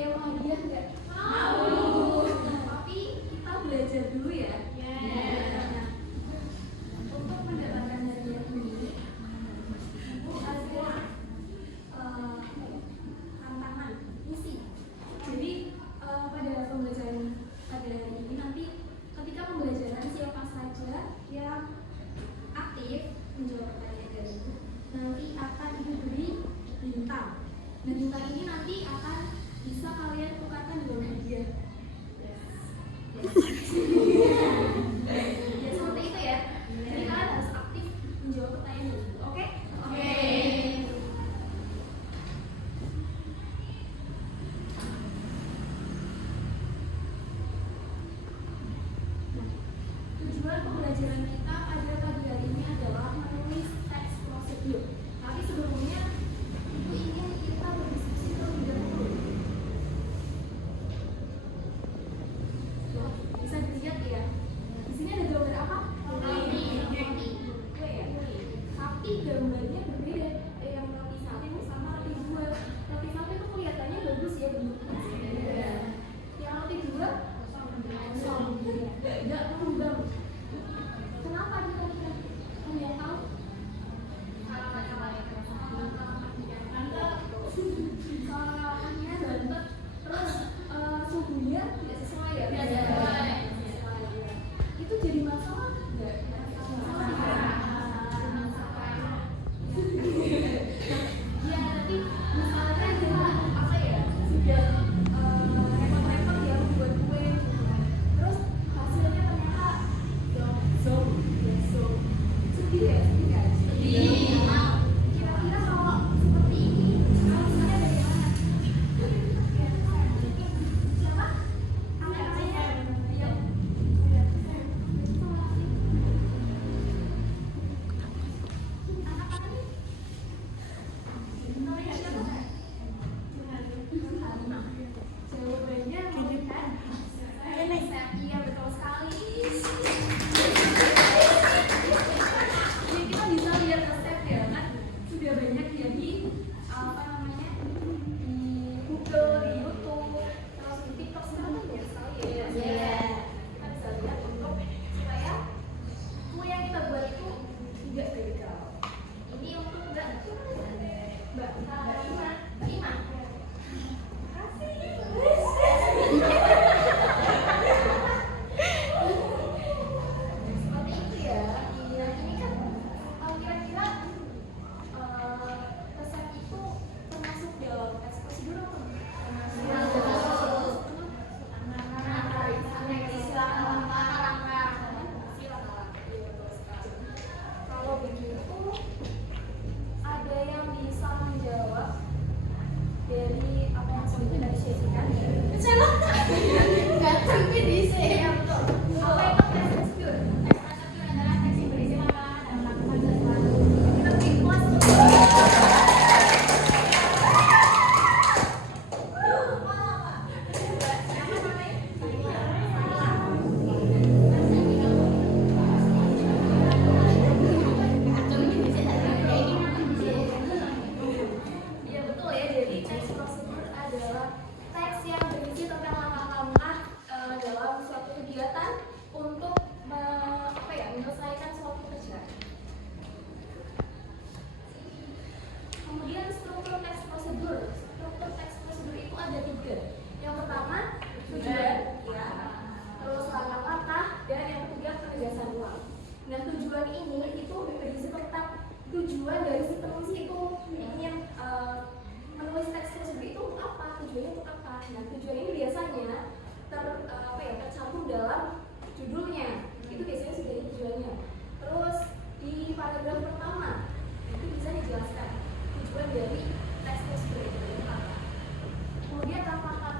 yang mau hadiah nggak? Mau. Tapi kita belajar dulu ya. Nah, untuk mendapatkan hadiah ini, itu ada tantangan, misi. Jadi pada pembelajaran pada hari ini nanti ketika pembelajaran siapa saja yang aktif menjawab pertanyaan dari ibu nanti akan ibu beri bintang. Dan bintang ini nanti akan bisa kalian tukarkan dengan hadiah. Ya seperti itu ya. Jadi kalian harus aktif menjawab pertanyaan dulu. Oke? Oke. Tujuan pembelajaran kita pada pagi hari ini adalah menulis teks prosedur. Tapi sebelumnya ibu ingin kita berdiskusi terlebih dahulu. Bisa dilihat ya. Di sini ada gambar apa? Roti. Kue ya. Tapi gambarnya berbeda. Yang roti satu sama roti dua. Roti satu itu kelihatannya bagus ya bentuknya. Yang roti dua kosong. Tidak berubah. Kenapa kira-kira? Kamu yang tahu? Salahnya bantet. Terus suhunya tidak sesuai ya? Tidak sesuai. Itu jadi masalah nggak? Ya nanti misalnya kita apa ya sudah repot-repot ya membuat kue, terus hasilnya ternyata zong. Sedih ya? Kira-kira kalau seperti ini hasilnya dari mana? Siapa? Namanya? Iya. Jawabannya kan? Iya betul sekali. Jadi kita bisa lihat resep ya kan sudah banyak ya di apa namanya di Google, di YouTube, terus di TikTok sekarang kan banyak sekali ya. Kita bisa lihat untuk supaya kue yang kita buat itu tidak gagal. Ini untuk Mbak Ima. Seperti itu ya. Iya, ini kan kira-kira resep itu termasuk dalam teks prosedur apa? Kalau begitu ada yang bisa menjawab dari apa yang sudah didiskusikan ya? Nggak tapi di sini. Apa itu teks prosedur? Teks prosedur adalah teks yang berisi makanan dan melakukan sesuatu. Kita beri kelas. Iya betul ya. Jadi teks prosedur adalah teks yang berisi tentang langkah-langkah dalam suatu kegiatan untuk menyelesaikan suatu kerjaan. Kemudian struktur teks prosedur. Struktur teks prosedur itu ada 3. Yang pertama tujuan, ya. Terus langkah-langkah dan yang ketiga penegasan ulang. Nah tujuan ini itu berisi tentang tujuan dari si penulis itu ingin menulis teks prosedur itu untuk apa? Tujuannya untuk apa? Nah tujuan ini biasanya tercantum dalam judulnya. Itu biasanya sudah ada tujuannya. Terus di paragraf pertama itu bisa dijelaskan tujuan dari teks prosedur itu apa. Kemudian langkah-langkah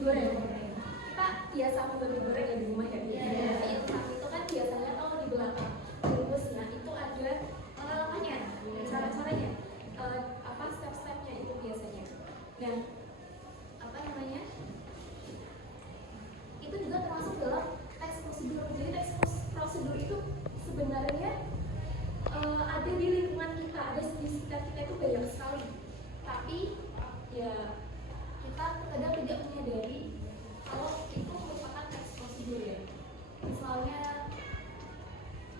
goreng. Kita biasa membeli goreng ya di rumah ya. Instan itu kan biasanya kalau di belakang bungkusnya itu ada langkahnya, cara-caranya, apa step-stepnya itu biasanya. Dan apa namanya? Itu juga termasuk dalam teks prosedur. Jadi teks prosedur itu sebenarnya ada di lingkungan kita, ada di sekitar kita itu banyak sekali. Tapi ya kita kadang tidak menyadari kalau itu merupakan teks prosedur ya. Misalnya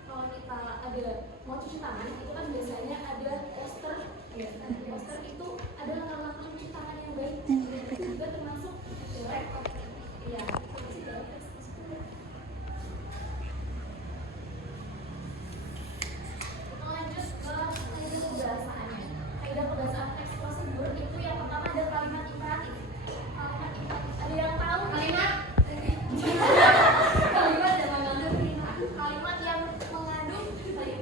kalau kita ada mau cuci tangan, itu kan biasanya ada poster ya. Poster itu ada langkah-langkah cuci tangan yang baik. Itu juga termasuk dalam ya, termasuk dalam teks prosedur. Kita lanjut ke kaidah pembahasannya. Kaidah pembahasan teks prosedur itu yang pertama ada kalimat imperatif. Kalimat imperatif. Ada yang tahu kalimat? Kalimat yang mengandung perintah. Kalimat yang mengandung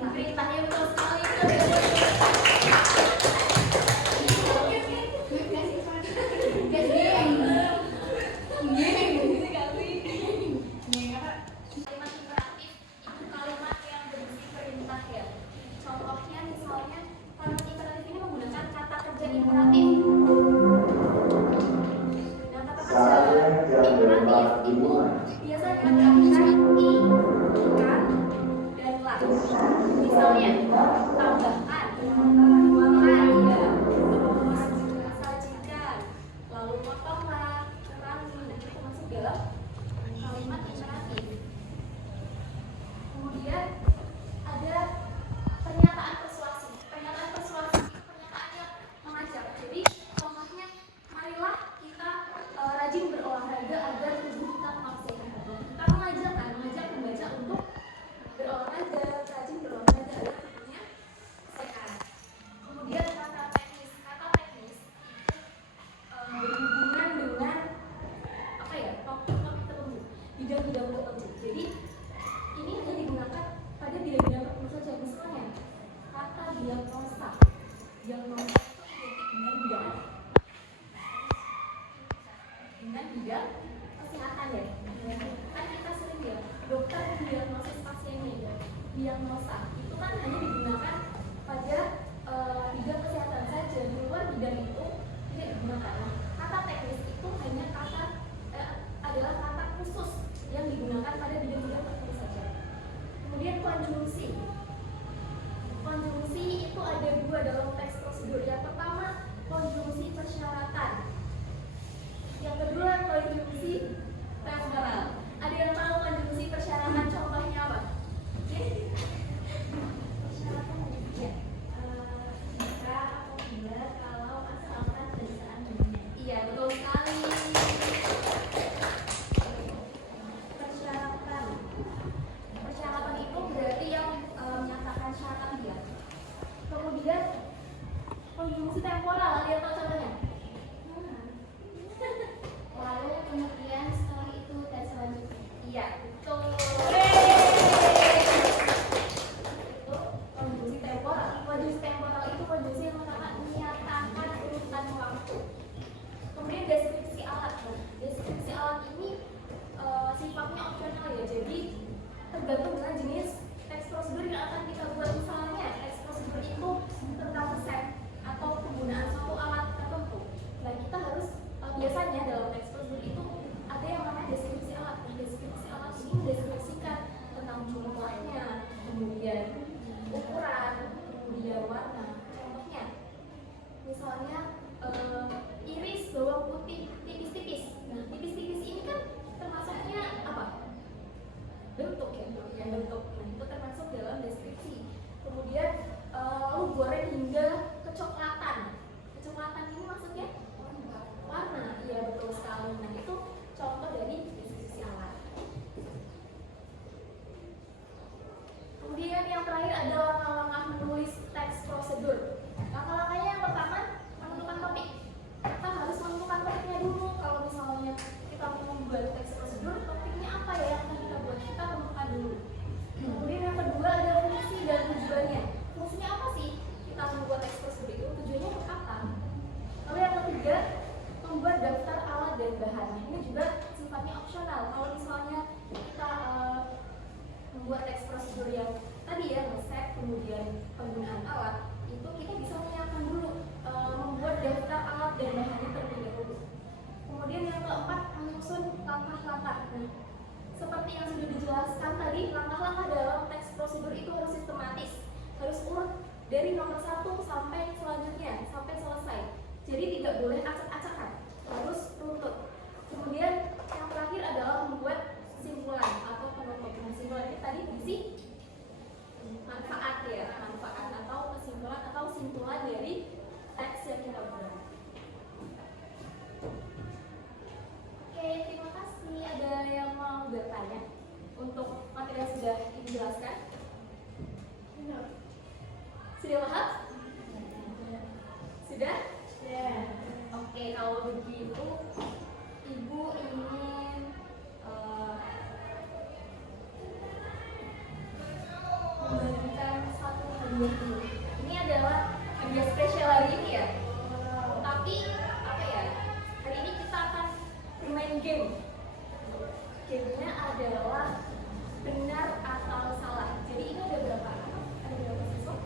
perintah yang betul sekali itu. Kalimat imperatif itu kalimat yang berisi perintah ya. Contohnya misalnya kalimat imperatif ini menggunakan kata kerja imperatif. Nah, kata kerja imperatif itu biasanya menggunakan i, kan, dan la. Misalnya tambahkan, buanglah ya, terus sajikan, lalu potonglah, kurangi. Itu termasuk dalam kalimat imperatif. Kemudian ada pernyataan persuasi. Pernyataan persuasi itu pernyataan yang mengajak. Jadi contohnya, marilah kita rajin berolahraga agar tubuh kita tetap sehat. Kita mengajak membaca untuk berolahraga, rajin berolahraga agar tubuhnya sehat. Kemudian kata teknis itu berhubungan dengan apa ya, topik-topik tertentu, bidang-bidang tertentu. Jadi ini hanya digunakan pada bidang-bidang tertentu saja. Misalnya kata diagnosa. Diagnosa itu identik dengan bidang kesehatan ya. Kan kita sering ya, dokter mendiagnosis pasiennya ya. Diagnosa itu kan hanya digunakan pada bidang kesehatan saja. Di luar bidang itu tidak digunakan. Kata teknis itu hanya adalah kata khusus yang digunakan pada bidang-bidang tertentu saja. Kemudian konjungsi. Konjungsi itu ada dua dalam teks prosedur. Yang pertama konjungsi persyaratan. Yang kedua konjungsi temporal. Ada yang tahu konjungsi persyaratan contohnya apa? Persyaratan ya. Jika apabila kalau asalkan berdasarkan dunia. Iya betul sekali. Persyaratan itu berarti yang menyatakan syarat dia. Kemudian konjungsi temporal, ada yang tahu contohnya? Lalu kemudian setelah itu dan selanjutnya. Iya betul. Itu konjungsi temporal. Konjungsi temporal itu konjungsi yang menyatakan urutan waktu. Kemudian deskripsi alat. Deskripsi alat ini sifatnya opsional ya. Jadi tergantung dengan jenis teks prosedur yang akan kita buat. Misalnya teks prosedur itu tentang resep atau penggunaan suatu alat tertentu. Nah kita harus biasanya dalam teks prosedur itu ada yang namanya deskripsi alat. Deskripsi alat ini mendeskripsikan tentang jumlahnya, kemudian ukuran, kemudian warna. Contohnya, misalnya iris bawang putih tipis-tipis. Nah tipis-tipis ini kan termasuknya apa? Bentuk ya, bentuk. Nah itu termasuk dalam deskripsi. Kemudian lalu goreng hingga kecoklatan. Kecoklatan ini maksudnya warna. Iya betul sekali. Nah, ini juga sifatnya opsional. Kalau misalnya kita membuat teks prosedur yang tadi ya, nge-set, kemudian penggunaan alat, itu kita bisa menyiapkan dulu, membuat daftar alat dan bahannya terlebih dahulu. Kemudian yang keempat, menyusun langkah-langkah. Nah, seperti yang sudah dijelaskan tadi, langkah-langkah dalam teks prosedur itu harus sistematis, harus urut dari nomor 1 sampai selanjutnya, sampai selesai. Jadi tidak boleh acak-acakan, harus runtut. Kemudian yang terakhir adalah membuat kesimpulan atau penutup. Kesimpulan ini tadi berisi manfaat ya, manfaat atau kesimpulan atau simpulan dari teks yang kita buat. Oke, terima kasih. Ada yang mau bertanya untuk materi yang sudah dijelaskan? Sudah paham? Sudah? Ya. Oke, kalau begitu Ibu ingin membagikan satu hadiah dulu. Ini adalah hadiah spesial hari ini ya. Tapi apa ya? Hari ini kita akan bermain game. Gamenya adalah benar atau salah. Jadi ini ada berapa? Ada berapa siswa?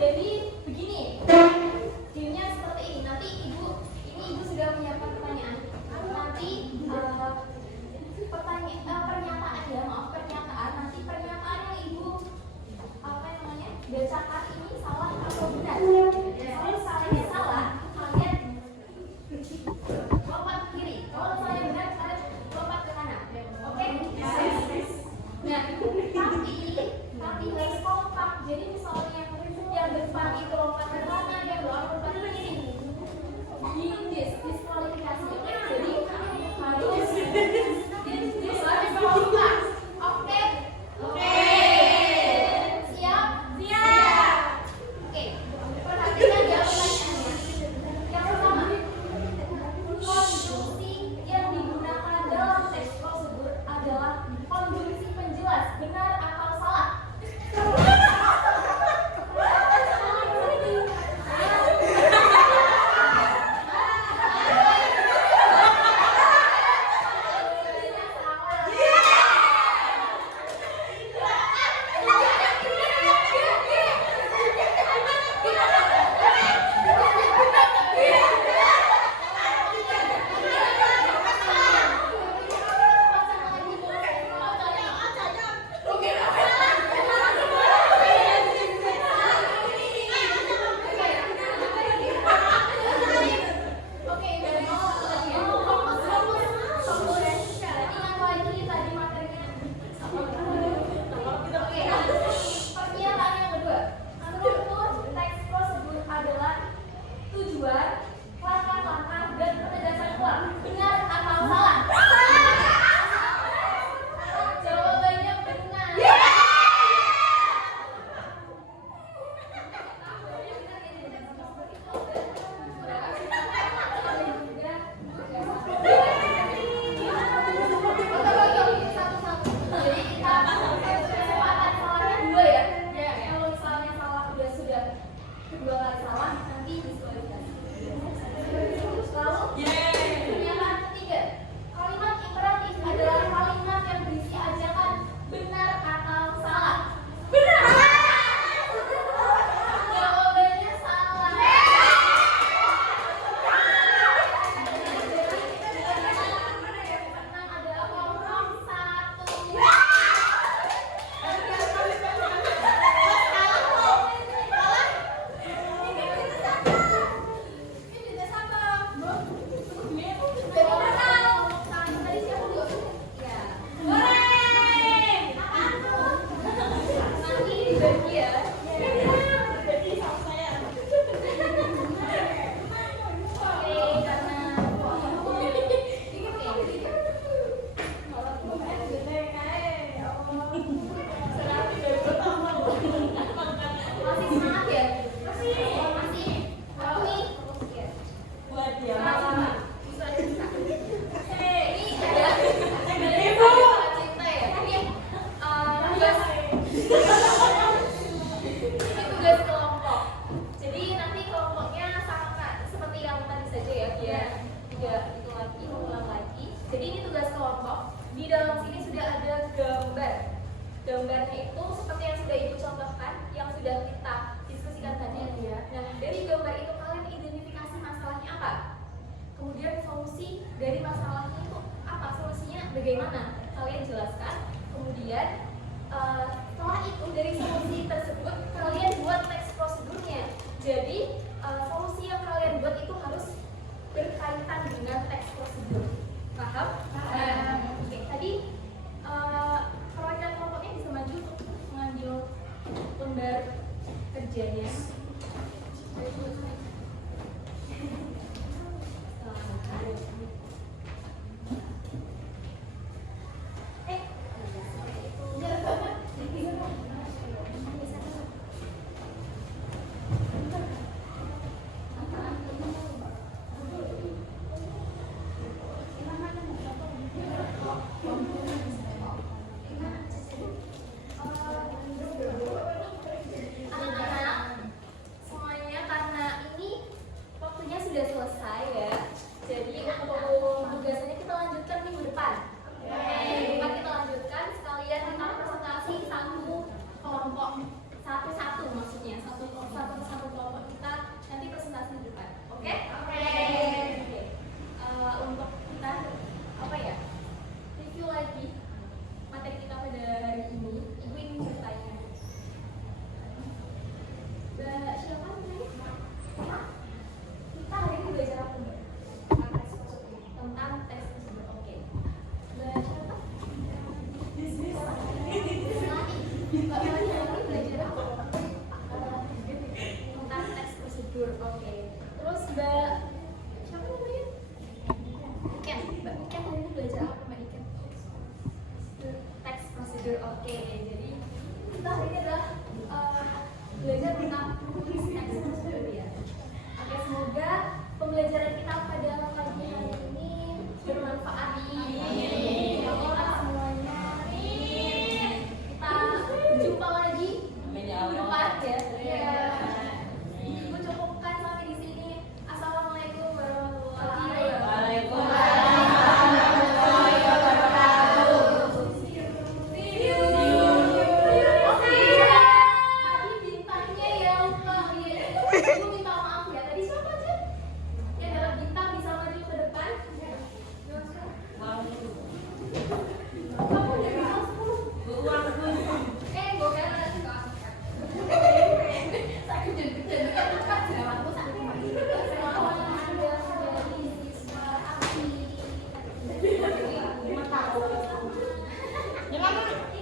Jadi begini, gamenya seperti ini. Nanti ibu sudah tidak itu lagi, mengulang lagi. Jadi ini tugas kelompok. Di dalam sini sudah ada gambar. Gambarnya itu seperti yang sudah Ibu contohkan, yang sudah kita diskusikan tadi ya. Nah, dari gambar itu kalian identifikasi masalahnya apa? Kemudian solusi dari masalahnya itu apa? Solusinya bagaimana? Kalian jelaskan. Kemudian setelah itu dari solusi tersebut kalian buat teks prosedurnya. Jadi solusi yang kalian buat itu harus berkaitan dengan teks prosedur. Paham? Oke, tadi perwakilan kelompoknya bisa maju untuk mengambil lembar kerjanya. Oke, jadi kita hari ini adalah belajar tentang menulis teks prosedur ya. Oke, semoga pembelajaran kita pada pagi hari ini bermanfaat. Semoga semuanya. Kita jumpa lagi minggu depan ya. Ibu cukupkan sampai di sini. Assalamualaikum warahmatullahi wabarakatuh. Jangan